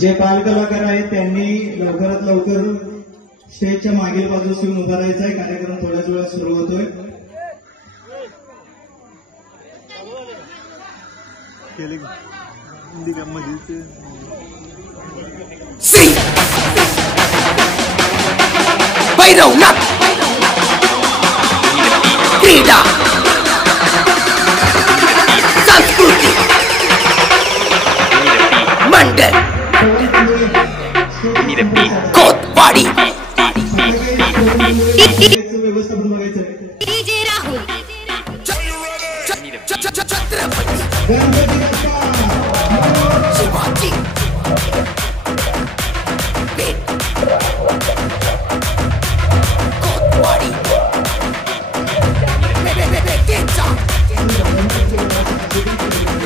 जे बालकलाकार आहेत त्यांनी लवकरात लवकर स्टेजच्या मागील बाजूस येऊन उभा राहायचा आहे. कार्यक्रम थोड्याच वेळात सुरू होतोय. भैरवनाथ क्रीडा संस्कृती मंडळ कोतवाडी व्यवस्थापन बघायचं. शिवाजी कोतवाडी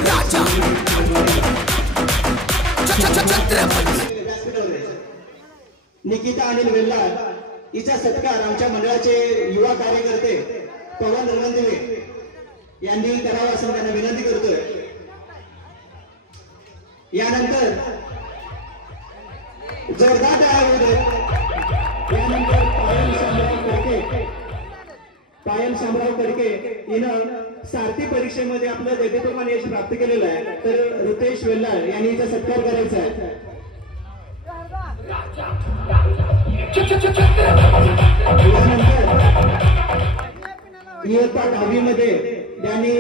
राजा छत्रपती. निकिता अनिल वेल्लार हिचा सत्कार आमच्या मंडळाचे युवा कार्यकर्ते पवन रणदिवे यांनी करावा असं त्यांना विनंती करतोय. यानंतर जोरदार टाळ्या. यानंतर पायल शामराव कडके हिनं सारथी परीक्षेमध्ये आपलं देदीप्यमान यश प्राप्त केलेलं आहे. तर रुतेश वेल्लार यांनी हिचा सत्कार करायचा आहे. इयत्ता 10वी मध्ये त्यांनी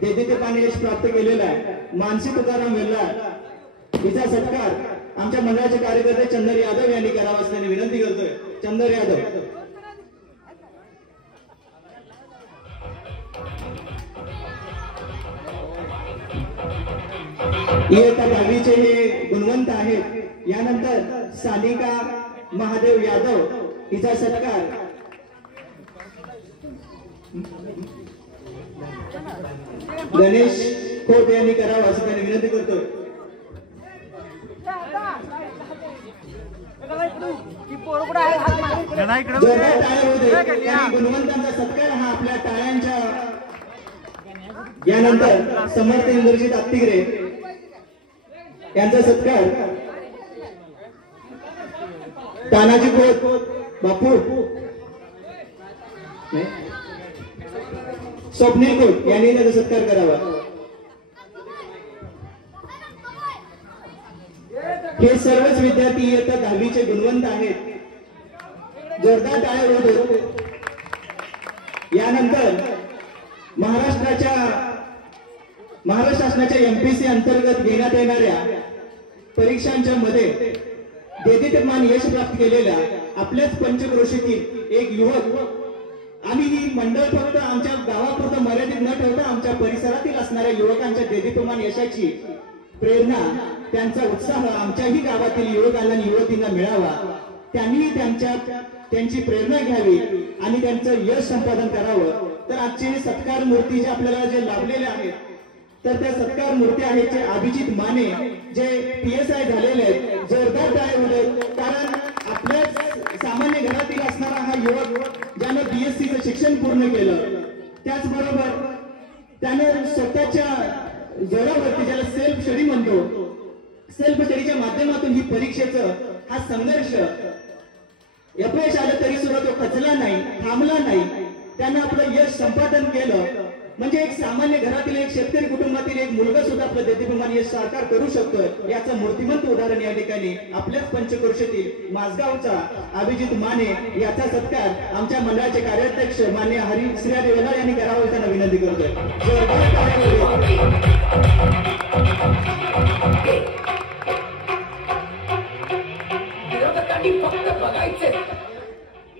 देदीप्यमान यश प्राप्त केलेलं आहे. मानसी तुकाराम वेल्लार हिचा सत्कार आमच्या मंडळाचे कार्यकर्ते चंदर यादव यांनी करावा असं त्यांनी विनंती करतोय. चंदर यादव. इयत्ता 10वीचे हे गुणवंत आहेत. यानंतर सानिका महादेव यादव हिचा सत्कार गणेश खोट यांनी करावा असं त्यांनी विनंती करतोय. गुणवंतांचा सत्कार हा आपल्या टाळ्यांच्या. यानंतर समर्थ इंद्रजित अत्तिगरे यांचा सत्कार तानाजी खोत बापू स्वप्नील खोत यांनी त्याचा सत्कार करावा. हे सर्वच विद्यार्थी इयत्ता 10वीचे गुणवंत आहेत. जोरदार टाळ्या होत. यानंतर महाराष्ट्र शासनाच्या एमपीसी अंतर्गत घेण्यात येणाऱ्या परीक्षांच्या मध्ये देदीप्यमान यश प्राप्त केलेल्या आपल्याच पंचक्रोशीतील एक युवक. आम्ही ही मंडळ फक्त आमच्या गावापुरतं मर्यादित न ठेवता आमच्या परिसरातील असणाऱ्या युवकांच्या देदीप्यमान यशाची प्रेरणा, त्यांचा उत्साह आमच्याही गावातील युवकांना आणि युवतींना मिळावा. त्यांनी त्यांची प्रेरणा घ्यावी आणि त्यांचं यश संपादन करावं. तर आजचे सत्कार मूर्ती जे आपल्याला जे लाभलेले आहेत, तर त्या सत्कार मूर्ती आहेत जे अभिजित माने जे PSI झालेले आहेत. जोरदार टाळ्या होत. कारण आपल्या सामान्य घरातील असणारा हा युवक ज्याने BSCचं शिक्षण पूर्ण केलं, त्याचबरोबर त्याने स्वतःच्या जोरावरती, ज्याला सेल्फ स्टडी म्हणतो, सेल्फ स्टडीच्या माध्यमातून ही परीक्षेचं हा संघर्ष अपयश आलं तरी सुद्धा तो खचला नाही, थांबला नाही. त्यानं आपलं यश संपादन केलं. म्हणजे एक सामान्य घरातील एक शेतकरी कुटुंबातील एक मुलगा सुद्धा आपलं देदीप्यमान यश साकार करू शकतोय. याचं मूर्तिमंत उदाहरण या ठिकाणी आपल्याच पंचक्रोशीतील माझगावचा अभिजित माने याचा सत्कार आमच्या मंडळाचे कार्याध्यक्ष मान्य श्री वेल्लार यांनी करावं त्यांना विनंती करतोय.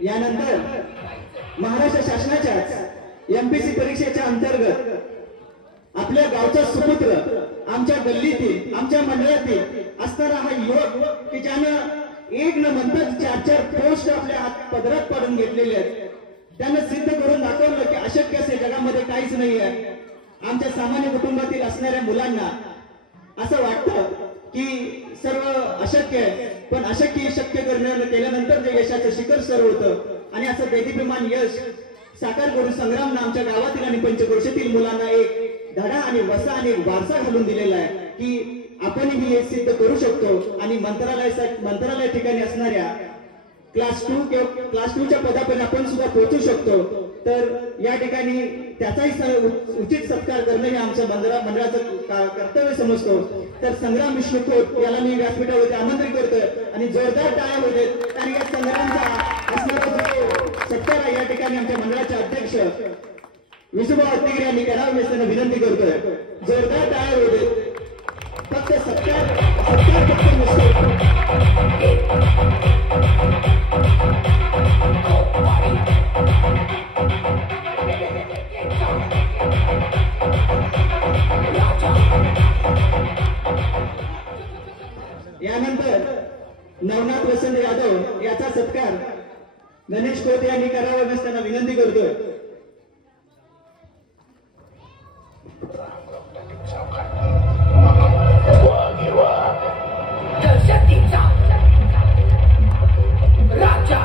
यानंतर महाराष्ट्र शासनाच्या एमपीसी परीक्षेच्या अंतर्गत आपल्या गावचा सुपुत्र, आमच्या गल्लीतील, आमच्या मंडळातील असणारा हा युवक की ज्यानं एक न म्हणता 4-4 पोस्ट आपल्या हात पदरात पाडून घेतलेले आहेत. त्यानं सिद्ध करून दाखवलं की अशक्य असे जगामध्ये काहीच नाही आहे. आमच्या सामान्य कुटुंबातील असणाऱ्या मुलांना असं वाटतं की सर्व अशक्य आहे, पण अशक्य शक्य केल्यानंतर जे यशाचं शिखर सर होतं. आणि असं देदीप्यमान यश साकार करून संग्रामनं आमच्या गावातील आणि पंचक्रोशीतील मुलांना एक धडा आणि वसा आणि एक वारसा घालून दिलेला आहे की आपणही हे सिद्ध करू शकतो आणि मंत्रालय ठिकाणी असणाऱ्या क्लास 2 किंवा क्लास 2 च्या पदापर्यंत आपण सुद्धा पोहोचू शकतो. तर या ठिकाणी त्याचाही उचित सत्कार करणं हे आमच्या मंडळाचं कर्तव्य समजतो. तर संग्राम विष्णू खोत याला मी व्यासपीठावरती आमंत्रित करतोय आणि जोरदार टाळ्या होते. आणि या संग्रामचा असणारा जो सत्कार आहे या ठिकाणी आमच्या मंडळाचे अध्यक्ष विसुभाऊ अत्तिगिरे यांनी करावे असताना विनंती करतोय. जोरदार टाळ्या होते. फक्त सत्कार फक्त नसतो. यानंतर नवनाथ वसंत यादव याचा सत्कार गणेश खोत यांनी करावा नसताना विनंती करतोय. राजा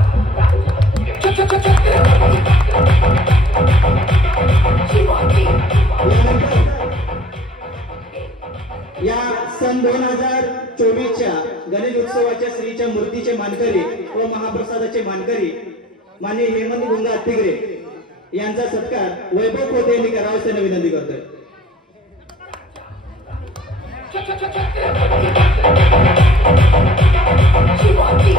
शिवाजी. या सन 2024च्या गणेश उत्सवाच्या श्रीच्या मूर्तीचे मानकरी व महाप्रसादाचे मानकरी माननीय हेमंत गुंगा अत्तिगिरे यांचा सत्कार वैभव खोते यांनी करावा असं विनंती करतोय. शिवाजी.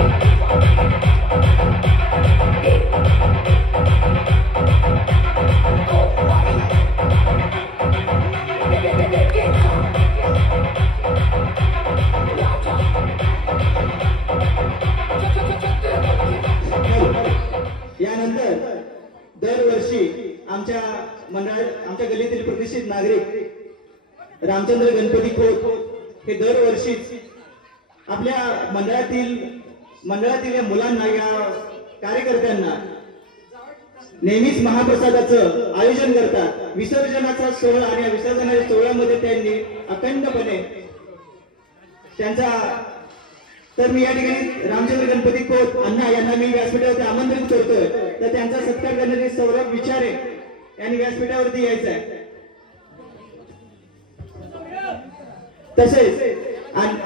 यानंतर दरवर्षी आमच्या गल्लीतील प्रतिष्ठित नागरिक रामचंद्र गणपती खोत हे दरवर्षीच आपल्या मंडळातील या मुलांना या कार्यकर्त्यांना नेहमीच महाप्रसादाचं आयोजन करतात. विसर्जनाचा सोहळा आणि या विसर्जनाच्या सोहळ्यामध्ये त्यांनी अखंडपणे त्यांचा तर मी या ठिकाणी रामचंद्र गणपती खोत अण्णा यांना मी व्यासपीठावरती आमंत्रित करतोय. तर त्यांचा सत्कार करण्याचे सौरभ विचारे यांनी व्यासपीठावरती यायचं आहे. तसेच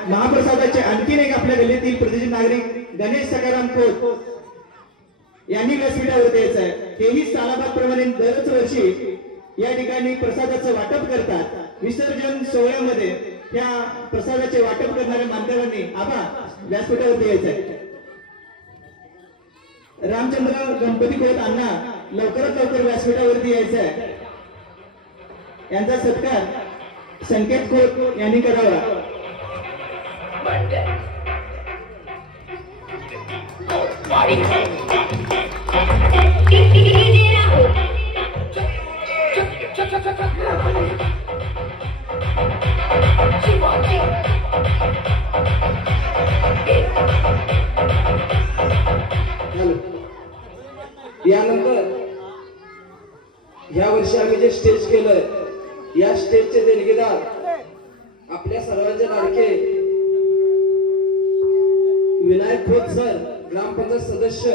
महाप्रसादाचे आणखीन एक आपल्या गल्लीतील प्रतिष्ठित नागरिक गणेश सकाराम खोत यांनी व्यासपीठावरती यायचं आहे. हेही सालाबादप्रमाणे दरच वर्षी या ठिकाणी प्रसादाचं वाटप करतात. विसर्जन सोहळ्यामध्ये त्या प्रसादाचे वाटप करणाऱ्या मान्यवरांनी व्यासपीठावरती यायचं आहे. रामचंद्र गणपती खोत अण्णा लवकरात लवकर व्यासपीठावरती यायचं आहे. यांचा सत्कार संकेत खोत यांनी करावा. यानंतर या वर्षी आम्ही जे स्टेज केलंय या स्टेजचे देणगीदार आपल्या सर्वांचे लाडके विनायक खोत सर, ग्रामपंचायत सदस्य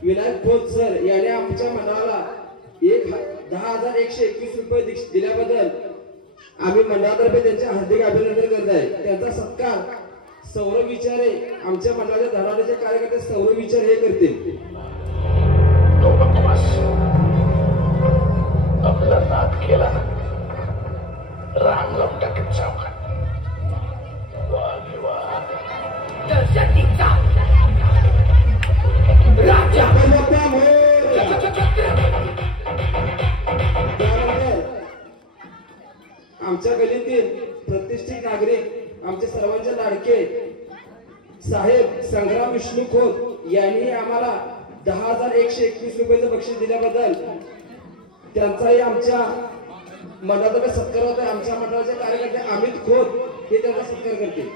विनायक खोत सर याने आमच्या मंडळाला 10,121 रुपये दिल्याबद्दल आम्ही मंडळातर्फे त्यांचे हार्दिक अभिनंदन करत आहे. त्यांचा सत्कार सौरभ विचारे आमच्या मंडळाच्या धडाडीचे कार्यकर्ते सौरभ विचारे हे करतील. आपला नाद केला राम लावून टाकेल चौकात. राजा आमच्या गलीतील प्रतिष्ठित नागरिक आमचे सर्वांचे लाडके साहेब संग्राम विष्णू खोत यांनी आम्हाला 10,121 रुपयाचं बक्षीस दिल्याबद्दल त्यांचाही आमच्या मंडळातर्फे सत्कार होत आहे. आमच्या मंडळाचे कार्यकर्ते अमित खोत हे त्यांचा सत्कार करतील.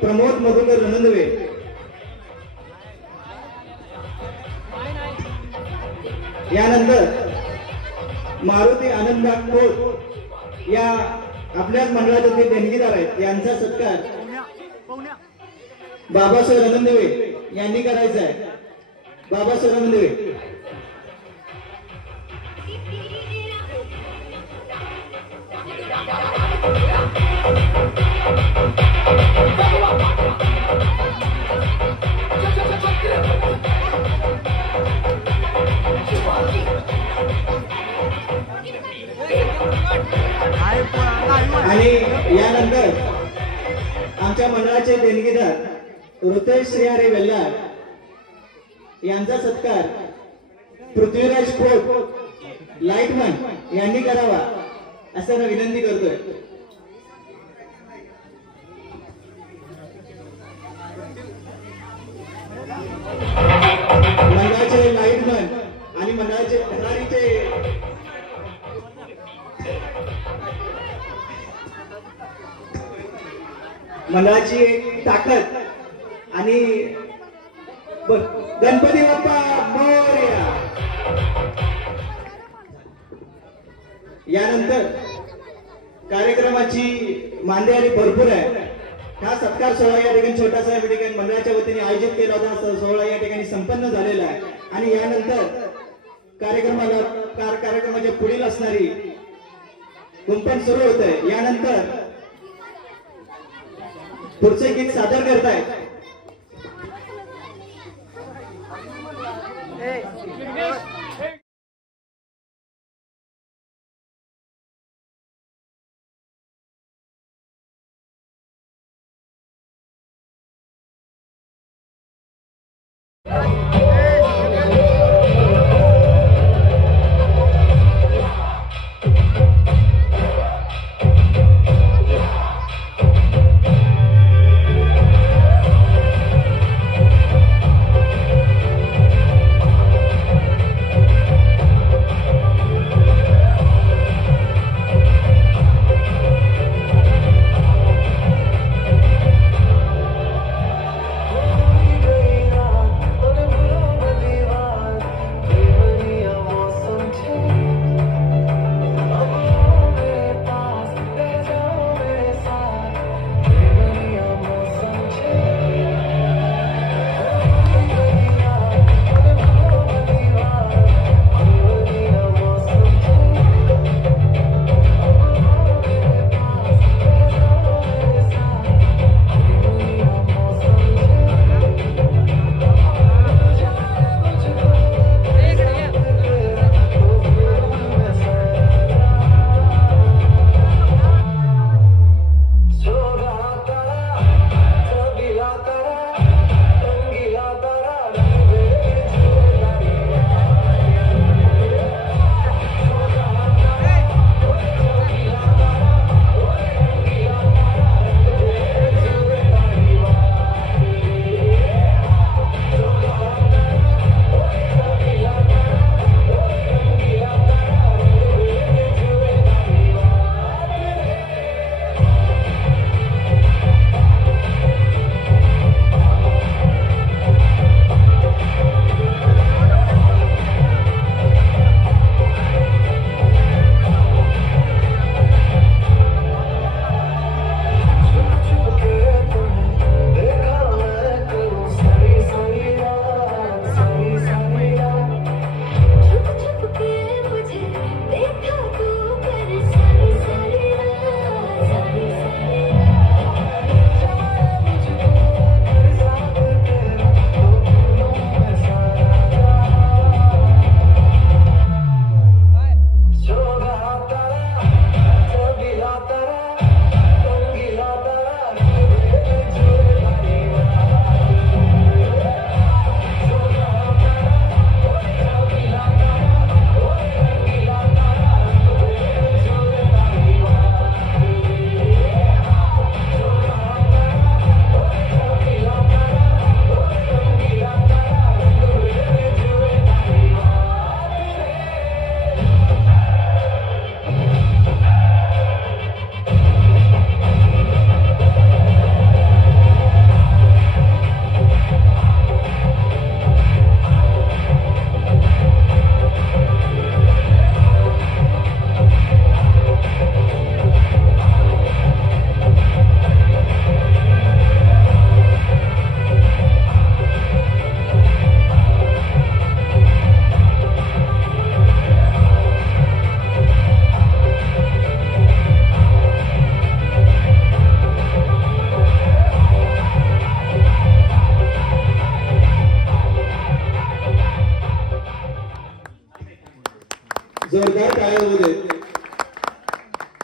प्रमोद मधुकर रणंदवे यानंतर आनंदा खोत या आपल्याच मंडळाचे जे देणगीदार आहेत यांचा सत्कार बाबासाहेब रमणदेवे यांनी करायचा आहे. बाबासाहेब रमणदेवे. आणि यानंतर आमच्या मंडळाचे देणगीदार ऋतेश श्रीहरी वेल्लार यांचा सत्कार पृथ्वीराज खोत लाईटमन यांनी करावा असं मी विनंती करतोय. मंडळाचे लाईटमन आणि मंडळाचे धडाडीचे मंडळाची एक ताकद आणि गणपती बाप्पा मोरया. यानंतर कार्यक्रमाची मांदेवारी भरपूर आहे. हा सत्कार सोहळा या ठिकाणी छोटासा या ठिकाणी मंडळाच्या वतीने आयोजित केला होता. सोहळा या ठिकाणी संपन्न झालेला आहे आणि यानंतर कार्यक्रमाच्या पुढील असणारी कुंपण सुरू होत आहे. यानंतर पुढचे गीत सादर करतायत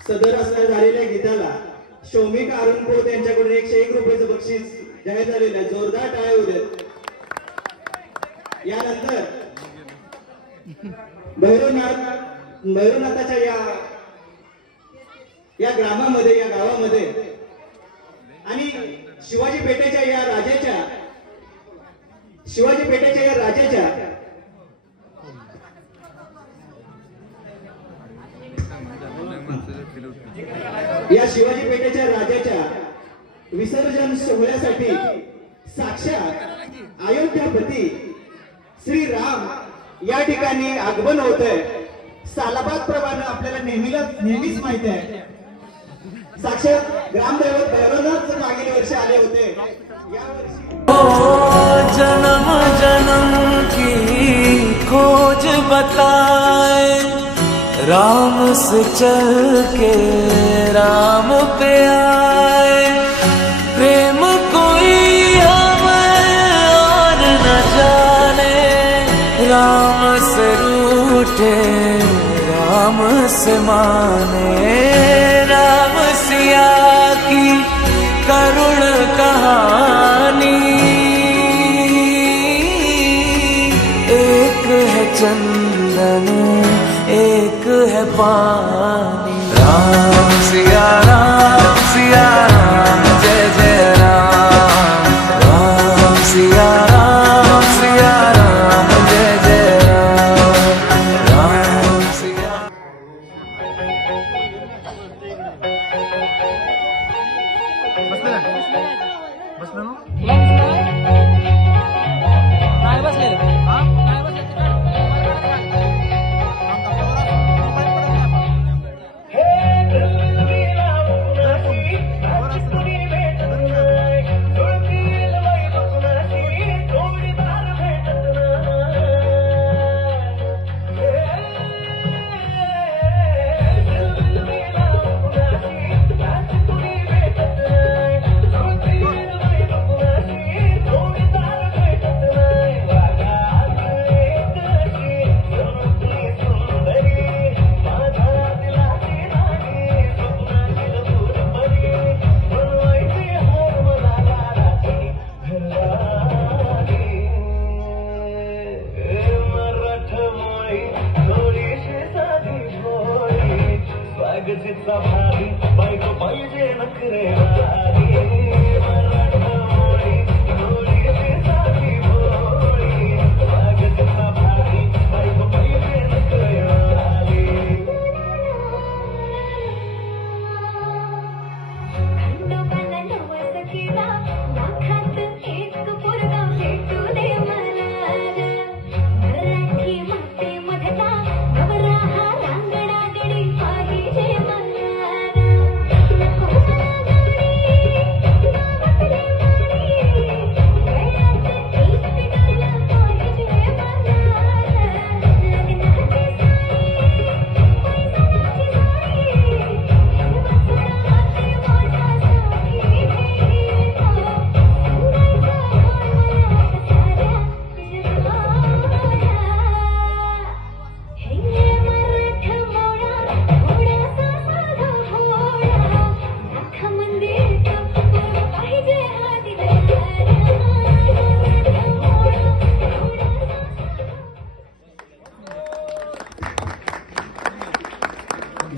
सदर असणार झालेल्या गीताला शौमिक अरुण खोत यांच्याकडून 101 रुपयाचं बक्षीस जाहीर झालेलं आहे. जोरदार टाळ्या होऊ देत. यानंतर भैरवनाथाच्या या ग्रामामध्ये, या गावामध्ये आणि शिवाजी पेठेच्या या राजाच्या विसर्जन सोहळ्यासाठी साक्षात अयोध्यापती श्री राम या ठिकाणी आगमन होतंय. सालाबाद प्रमाणे आपल्याला नेहमीच माहिती आहे. साक्षात ग्रामदैवत भैरवनाथ मागील वर्षी आले होते. यावर्षी जन्म जन्म की खोज बताए, राम से चल के राम पे आए, प्रेम कोई हमें और न जाने, राम से रूठे राम से माने, राम सिया की करुण कहानी, एक है चंदन एक है पानी, राम सिया राम जय जय राम, राम सिया राम जय जय राम, राम सिया।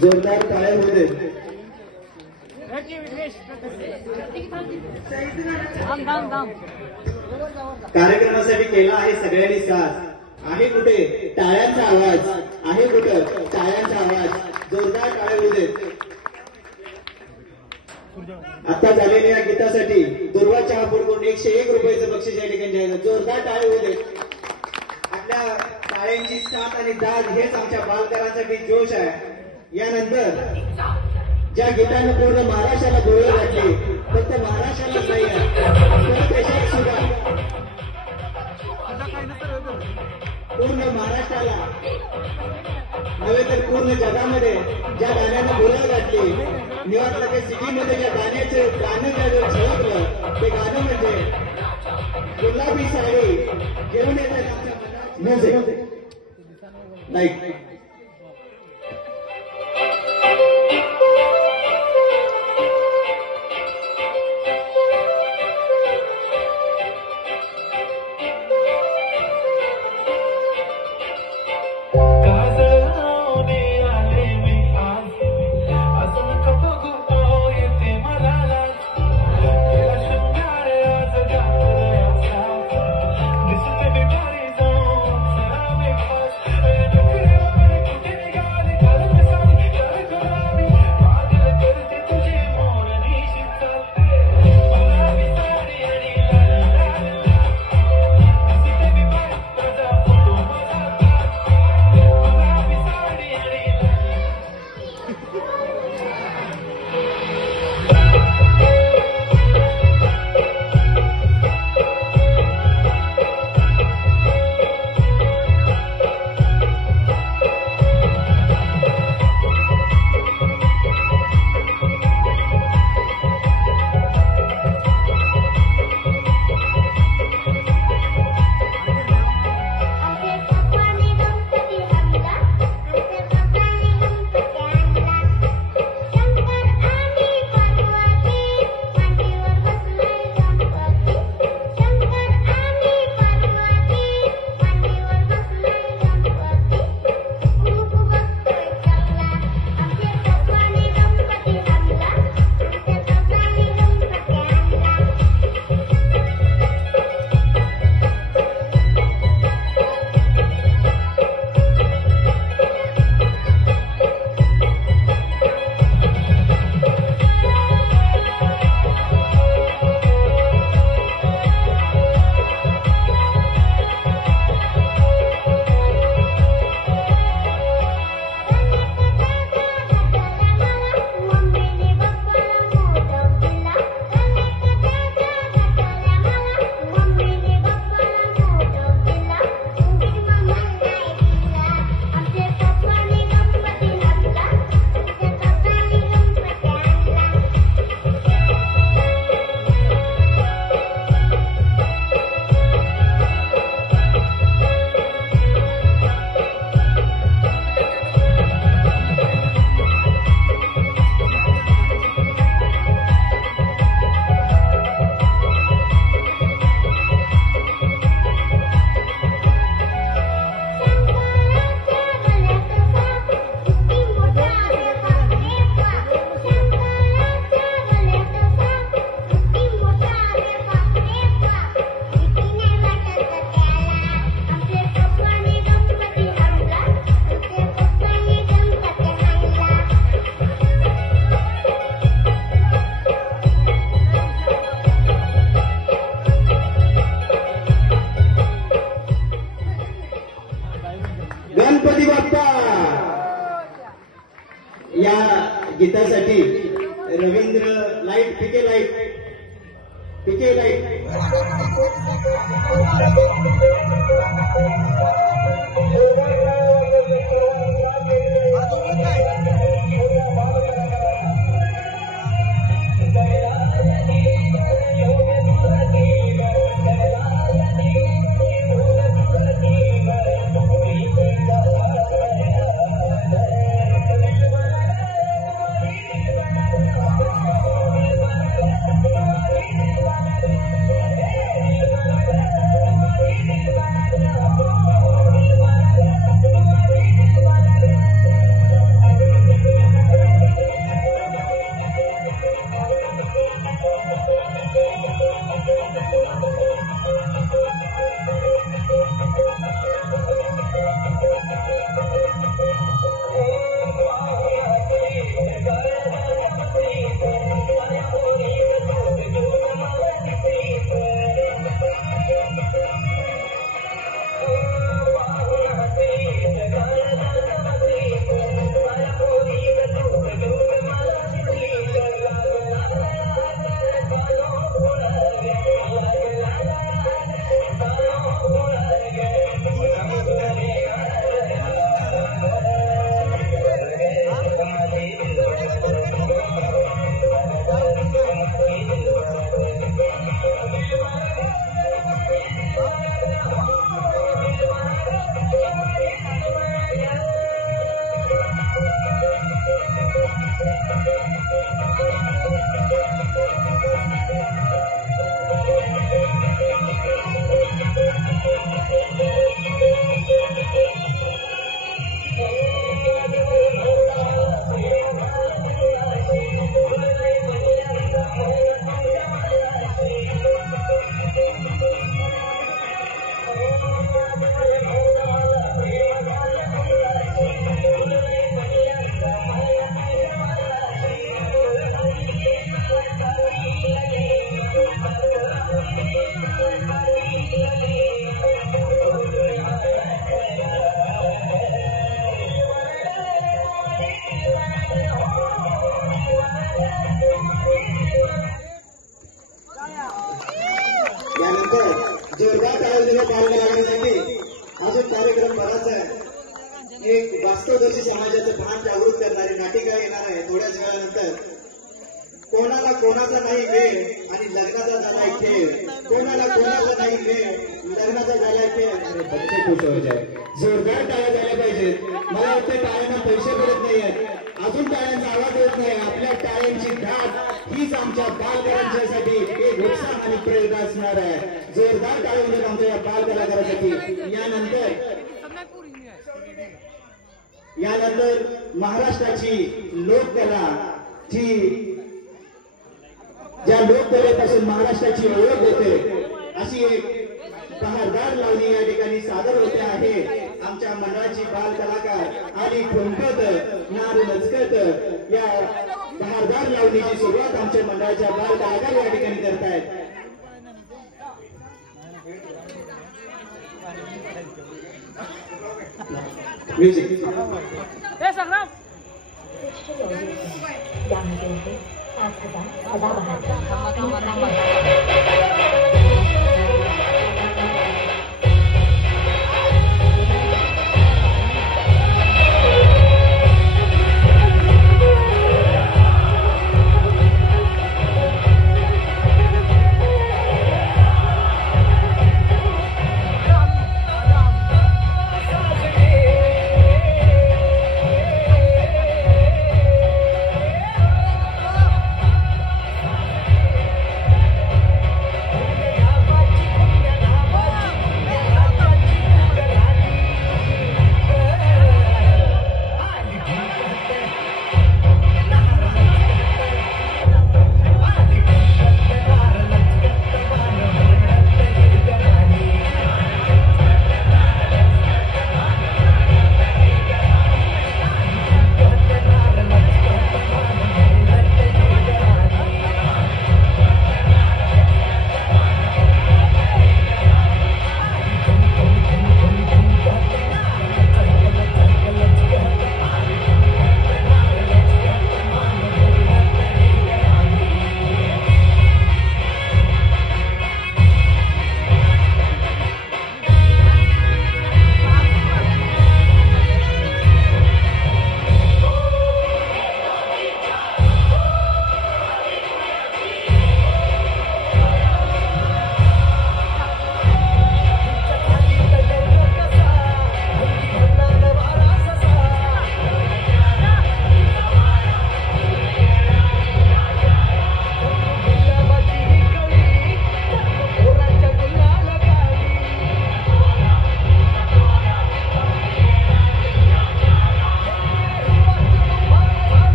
जोरदार टाळ्या होऊ दे. कार्यक्रमासाठी केला आहे सगळ्यांनी साथ. आहे कुठे टाळ्यांचा आवाज, आहे कुठं टाळ्यांचा आवाज. जोरदार टाळ्या होऊ दे. आता झालेल्या या गीतासाठी दुर्वा चहापूरकडून 101 रुपयाचं बक्षीस या ठिकाणी जाहीर. जोरदार टाळ्या होऊ दे. आपल्या टाळ्यांची साथ आणि दाद हेच आमच्या बालकरांसाठी जोश आहे. यानंतर ज्या गीतानं पूर्ण महाराष्ट्राला डोळे घातले, फक्त महाराष्ट्राला नाही तर देशात सुद्धा पूर्ण महाराष्ट्राला नव्हे तर पूर्ण जगामध्ये ज्या गाण्यानं डोळे घातले, न्यूयॉर्क सिटीमध्ये ज्या गाणं ज्या झळकलं ते गाणं म्हणजे गुलाबी साडी घेऊन येतात आमच्या मनात म्युझिक नाही. या गीतासाठी रवींद्र लाईट पिके लाईट एक वास्तवदर्शी समाजाचं भान जागृत करणारी नाटिका येणार आहे थोड्याच वेळानंतर. कोणाला कोणाचा नाही वेळ आणि लग्नाचा झालाय खेळ, कोणाला कोणाचा नाही वेळ लग्नाचा झालाय खेळ. बच्चे खुश हो जाए. जोरदार टाळ्या झाल्या पाहिजेत. मला वाटतं टाळ्यांना पैसे मिळत नाहीयेत, अजून टाळ्यांचा आवाज येत नाही. आपल्या टाळ्यांची धाट हीच आमच्या बालकलाकारांसाठी एक उत्साह आणि प्रेरणा असणार आहे. जोरदार टाळ्या होईल आमच्या या बालकलाकारांसाठी. यानंतर महाराष्ट्राची लोककला ज्या लोककलेपासून महाराष्ट्राची ओळख होते अशी एक बहारदार लावणी या ठिकाणी सादर होते आहे. आमच्या मंडळाची बाल कलाकार आणि ठुमकत नारू लचकत या बहारदार लावणीची सुरुवात आमच्या मंडळाच्या बाल कलाकार या ठिकाणी करतायत. म्युझिक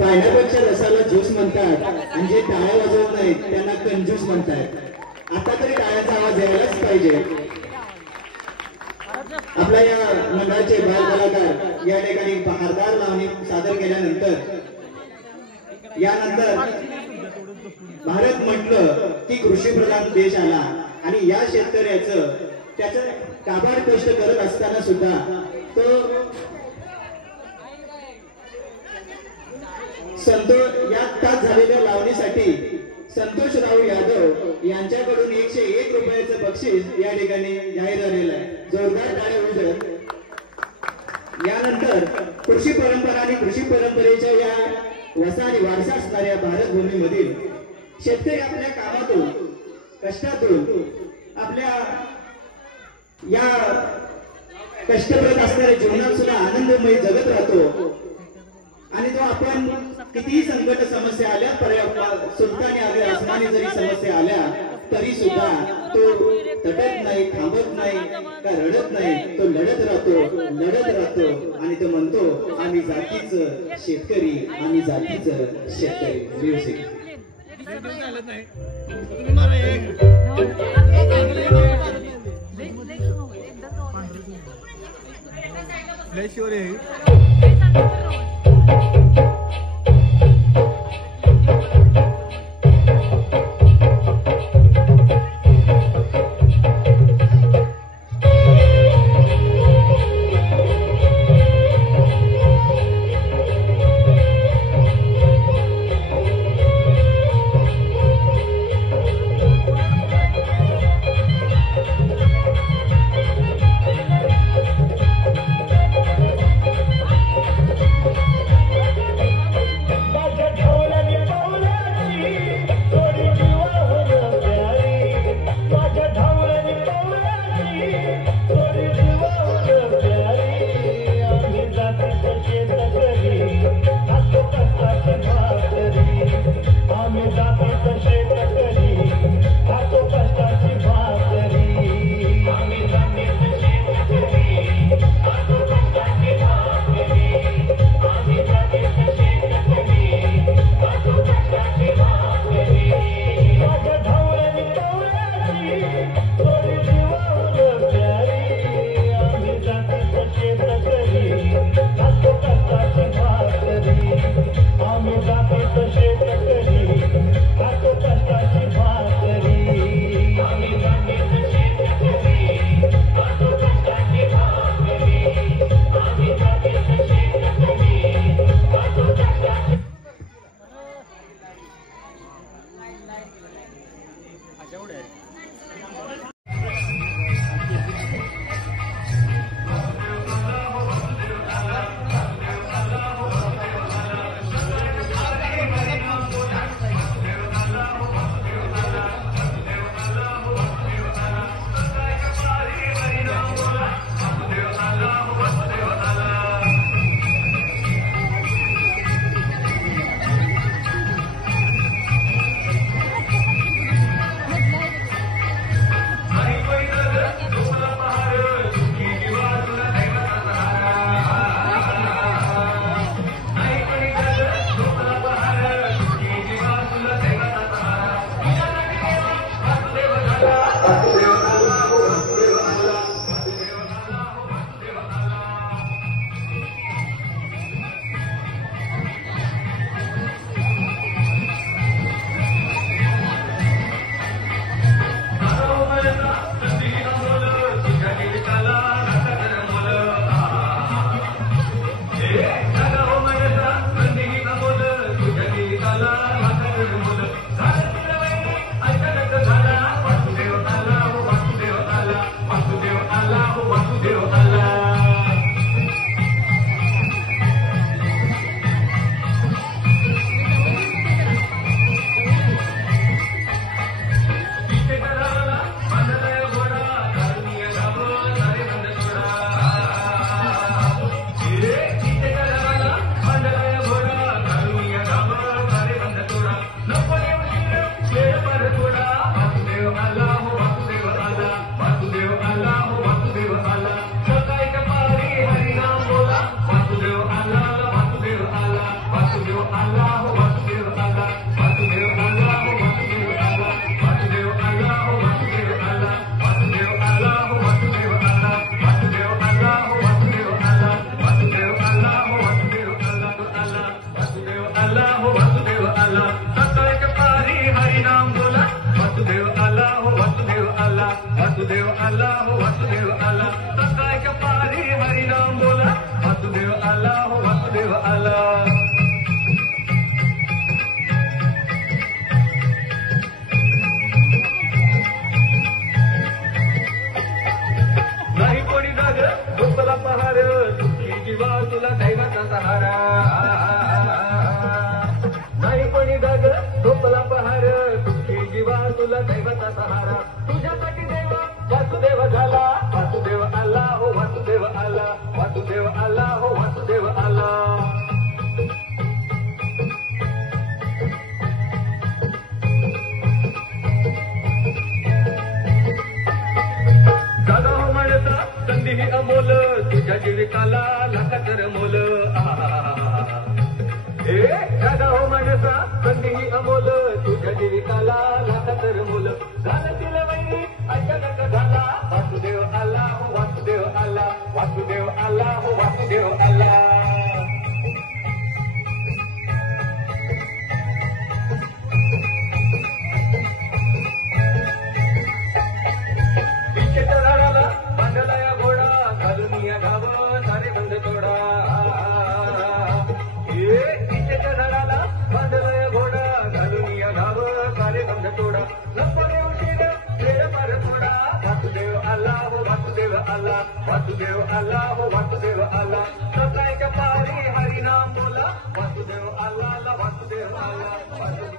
पायनॅपलच्या रसाला ज्यूस म्हणतात आणि जे टाळ्या वाजवत नाहीत त्यांना कंजूस म्हणतात. आता तरी टाळ्याचा आवाज यायलाच पाहिजे. आपल्या या मंडळाचे बाल कलाकार या ठिकाणी बहारदार लावणी सादर केल्यानंतर यानंतर भारत म्हटलं की कृषीप्रधान देश आला आणि या शेतकऱ्याचं त्याचं काबाड कष्ट करत असताना सुद्धा तो संतोष या तास झालेल्या लावणीसाठी संतोषराव यादव यांच्याकडून 101 रुपयाचं बक्षीस या ठिकाणी जाहीर झालेलं आहे. जोरदार टाळ्या उजळत. यानंतर कृषी परंपरा आणि कृषी परंपरेच्या या वसा आणि वारसा असणाऱ्या भारत भूमीमधील शेतकरी आपल्या कामातून कष्टातून आपल्या या कष्टप्रद असणाऱ्या जीवनात सुद्धा आनंदमयी जगत राहतो आणि तो आपण कितीही संकट समस्या आल्या सुलतानी आल्या आसमानी जरी समस्या आल्या तरी सुद्धा तो तटत नाही, थांबत नाही का रडत नाही. तो लढत राहतो आणि तो म्हणतो आम्ही जातीचं शेतकरी, आम्ही जातीचं शेतकरी. म्युझिक वासुदेव आला हो वासुदेव आला सकाळच्या पारी हरिनाम बोला वासुदेव आला हो वासुदेव आला नाही कोणी जाग झोपला पहार सुखी जीवा तुला दैवाचा सहारा नाही कोणी जाग झोपला पहार सुखी जीवा तुला दैवाचा सहारा तुझ्यासाठी देव वासुदेव झाला वासुदेव आला हो वासुदेव आला वासुदेव आला हो वासुदेव आला दादा हो म्हणता संधी ही अमोल तुझ्या जीविकाला लाखा तर मोल ए दादा हो म्हणता संधी ही अमोल तुझ्या जीविकाला लाखा तर मोल झालं तिला वैरी अचानक झाला वासुदेव आला हो वासुदेव आला वासुदेव आला हो वासुदेव आला इच्छेच्या झाडाला बांधला या घोडा घालून या गाव सारे बंद तोडा इच्छेच्या झाडाला बांधला या घोडा घालून या गाव सारे बंद तोडा लपणे उशीर वेळ पार थोडा वासुदेव आला हो वासुदेव आला वासुदेव आला हो वासुदेव आला सकाळच्या पारी हरिनाम बोला वासुदेव आला वासुदेव आला